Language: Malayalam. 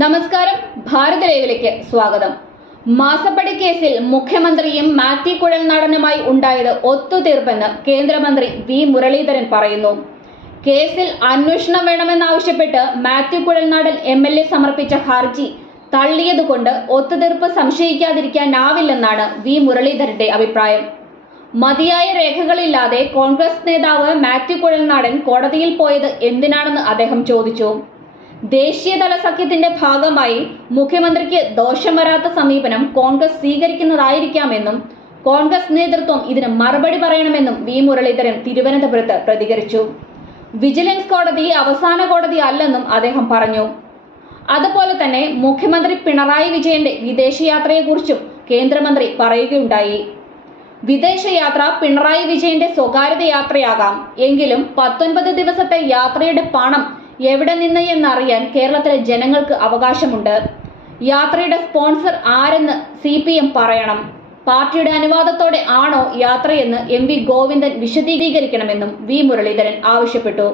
നമസ്കാരം. ഭാരത ലൈവിലേക്ക് സ്വാഗതം. മാസപ്പടി കേസിൽ മുഖ്യമന്ത്രിയും മാത്യു കുഴൽനാടനുമായി ഉണ്ടായത് ഒത്തുതീർപ്പെന്ന് കേന്ദ്രമന്ത്രി വി മുരളീധരൻ പറയുന്നു. കേസിൽ അന്വേഷണം വേണമെന്നാവശ്യപ്പെട്ട് മാത്യു കുഴൽനാടൻ MLA സമർപ്പിച്ച ഹർജി തള്ളിയതുകൊണ്ട് ഒത്തുതീർപ്പ് സംശയിക്കാതിരിക്കാനാവില്ലെന്നാണ് വി മുരളീധരന്റെ അഭിപ്രായം. മതിയായ രേഖകളില്ലാതെ കോൺഗ്രസ് നേതാവ് മാത്യു കുഴൽനാടൻ കോടതിയിൽ പോയത് എന്തിനാണെന്ന് അദ്ദേഹം ചോദിച്ചു. ദേശീയതല സഖ്യത്തിന്റെ ഭാഗമായി മുഖ്യമന്ത്രിക്ക് ദോഷം വരാത്ത സമീപനം കോൺഗ്രസ് സ്വീകരിക്കുന്നതായിരിക്കാമെന്നും കോൺഗ്രസ് നേതൃത്വം ഇതിന് മറുപടി പറയണമെന്നും വി മുരളീധരൻ തിരുവനന്തപുരത്ത് പ്രതികരിച്ചു. വിജിലൻസ് കോടതി അവസാന കോടതി അല്ലെന്നും അദ്ദേഹം പറഞ്ഞു. അതുപോലെ തന്നെ മുഖ്യമന്ത്രി പിണറായി വിജയന്റെ വിദേശയാത്രയെക്കുറിച്ചും കേന്ദ്രമന്ത്രി പറയുകയുണ്ടായി. വിദേശയാത്ര പിണറായി വിജയന്റെ സ്വകാര്യത യാത്രയാകാം. എങ്കിലും 19 ദിവസത്തെ യാത്രയുടെ പണം എവിടെ നിന്ന് എന്നറിയാൻ കേരളത്തിലെ ജനങ്ങൾക്ക് അവകാശമുണ്ട്. യാത്രയുടെ സ്പോൺസർ ആരെന്ന് CPM പറയണം. പാർട്ടിയുടെ അനുവാദത്തോടെ ആണോ യാത്രയെന്ന് MV ഗോവിന്ദൻ വിശദീകരിക്കണമെന്നും വി മുരളീധരൻ ആവശ്യപ്പെട്ടു.